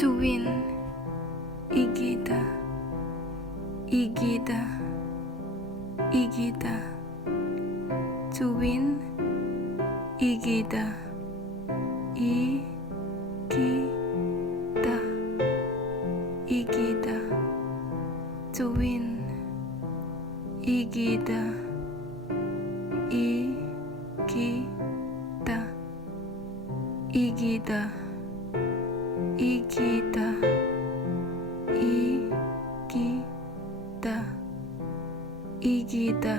To win, igida, igida, igida. To win, igida, igida, igida. To win, igida, igida, igida, igida, igida, igida,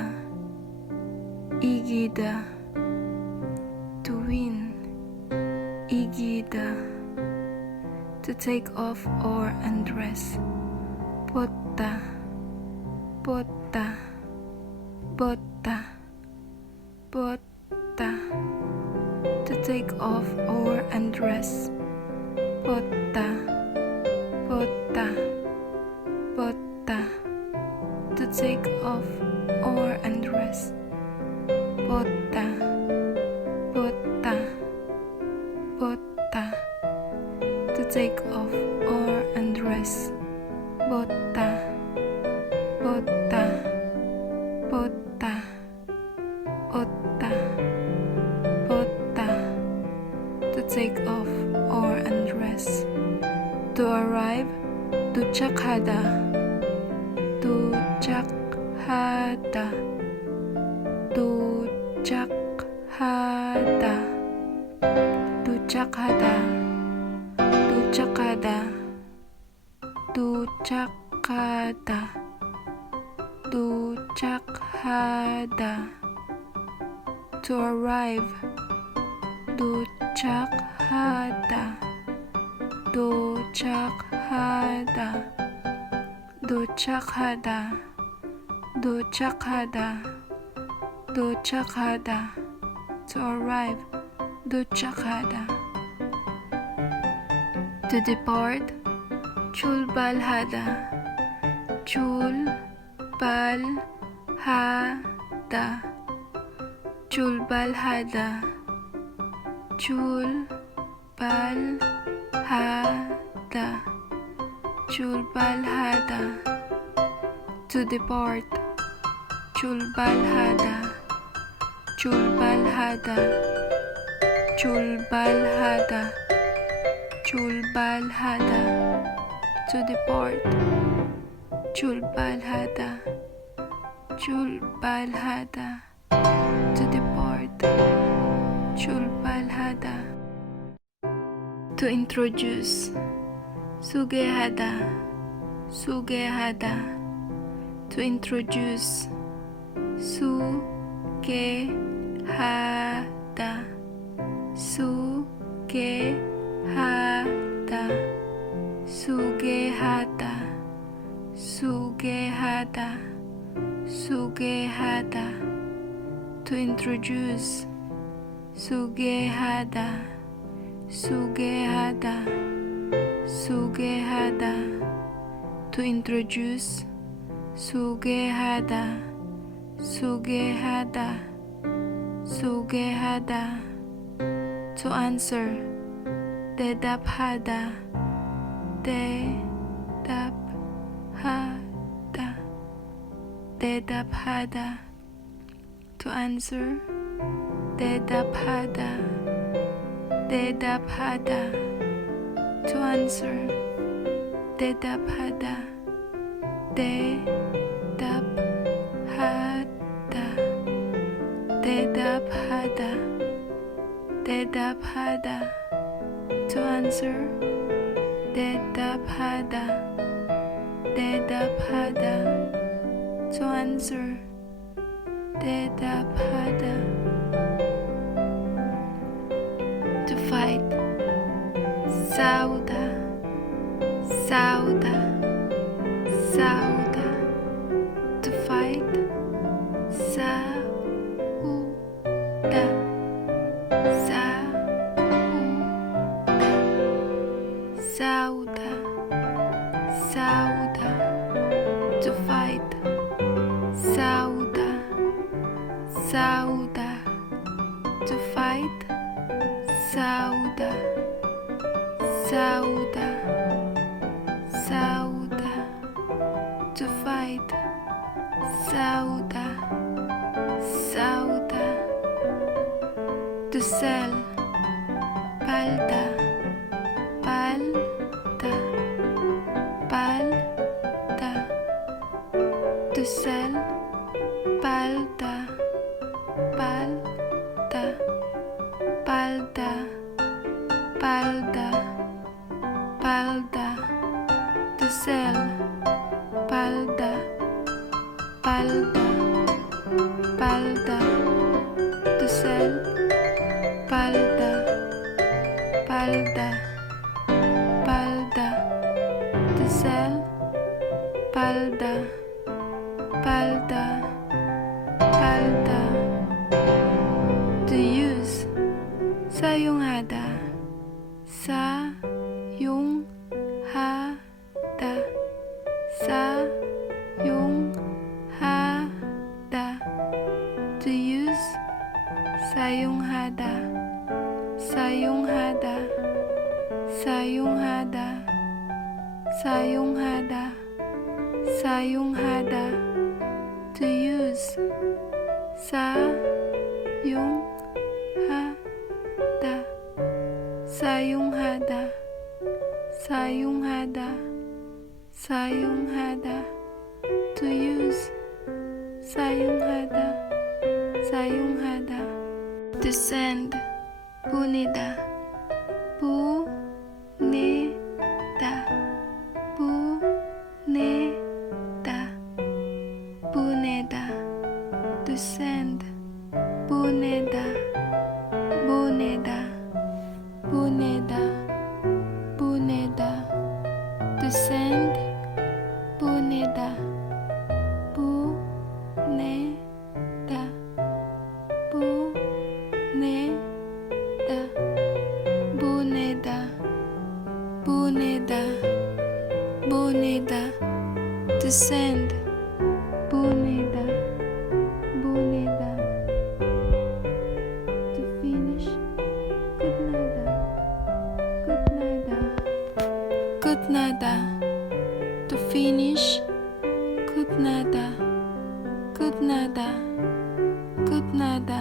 igida. To win, igida. To take off or undress, botta, botta, botta, botta. To take off or undress, botta, botta, botta. To take off or undress, botta, botta, botta. To take off or undress, botta, botta, botta, botta, botta. To take off or undress. To arrive, dochakada, dochakada, dochakada, dochakada, dochakada, dochakada, dochakada. To arrive, dochakada, dochakada, dochakada, dochakada, dochakada. To arrive, dochakada. To depart, chulbalhada, chulbalhada, chulbalhada, chulbalhada, chulbalhada. To depart, chulbalhada, chulbalhada, chulbalhada, chulbalhada. To depart, chulbalhada, chulbalhada. To depart, chulbalhada. To introduce, sogaehada, sogaehada. To introduce, sogaehada, sogaehada, sogaehada, sogaehada, sogaehada. To introduce, sogaehada, sogaehada, sogaehada. To introduce, sogaehada, sogaehada, sogaehada. To answer, daedapada, daedapada, daedapada. To answer, daedapada, daedapada. To answer, daedapada, daedapada, daedapada, daedapada. To answer, daedapada, daedapada. To answer, daedapada. To fight, ssauda, ssauda, ssauda. To fight, ssauda, ssauda, ssauda, ssauda. To fight, ssauda, ssauda. To fight, ssauda, 싸우다 싸우다 to fight 싸우다 싸우다 to sell 팔다 팔다 팔다 to sell 팔다 팔다 팔다 팔다 팔다 to sell 팔다 팔다 팔다 to sell 팔다 팔다 팔다 to sell 팔다 팔다 팔다 to use 사용하다 사용하다 사용하다 to use 사용하다 사용하다 사용하다 사용하다 사용하다 to use 사용하다 사용하다 사용하다 사용하다 to use 사용하다 사용하다 to send 보내다 보내다 보내다 보내다 to send 보내다 보내다 보내다 보내다 to send 보내다 보내다 보내다 보내다 보내다 보내다 to send 보내다 보내다 to finish 끝나다 끝나다 to finish 끝나다 끝나다 끝나다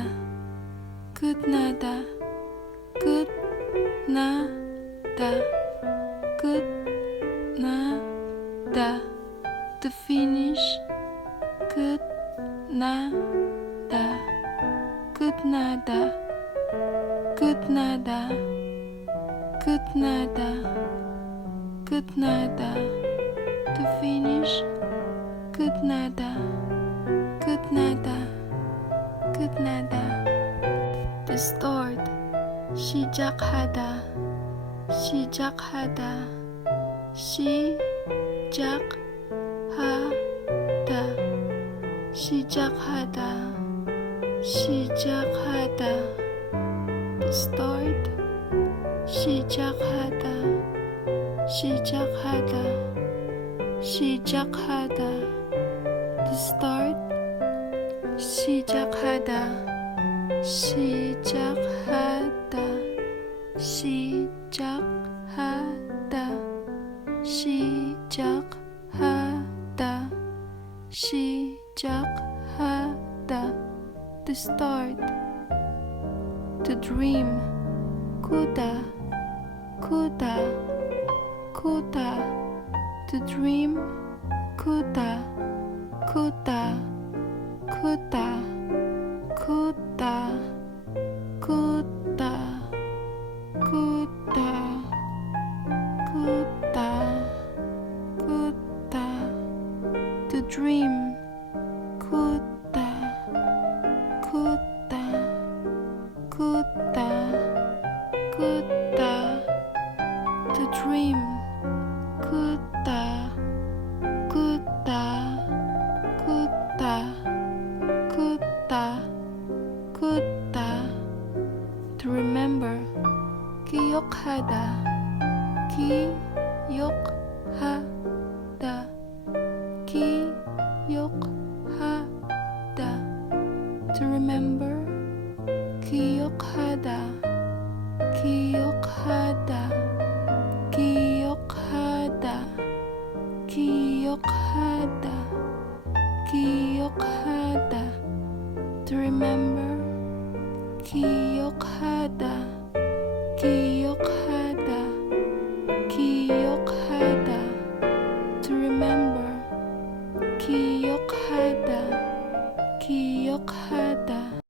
끝나다 끝나다 끝나다 to finish 끝나다 끝나다 끝나다 끝나다 끝나다 to finish 끝나다 끝나다 끝나다 to start 시작하다 시작하다 시작하다 시작하다 시작하다 to start 시작하다 시작하다 시작하다 to start 시작하다 시작하다 시작하다 시작하다 시작하다 to start to dream 꾸다 꾸다 꾸다 to dream 꾸다 꾸다 꾸다 꾸다 꾸다 꾸다 꾸다 꾸다 to dream 꾸다 꾸다 꾸다 꾸다 to dream 꾸다 꾸다 꾸다 꾸다 꾸다 to remember 기억하다 기억하다 기억하다 to remember 기억하다 기억하다 기억하다 기억하다 to remember 기억하다 기억하다 기억하다 to remember 기억하다 기억하다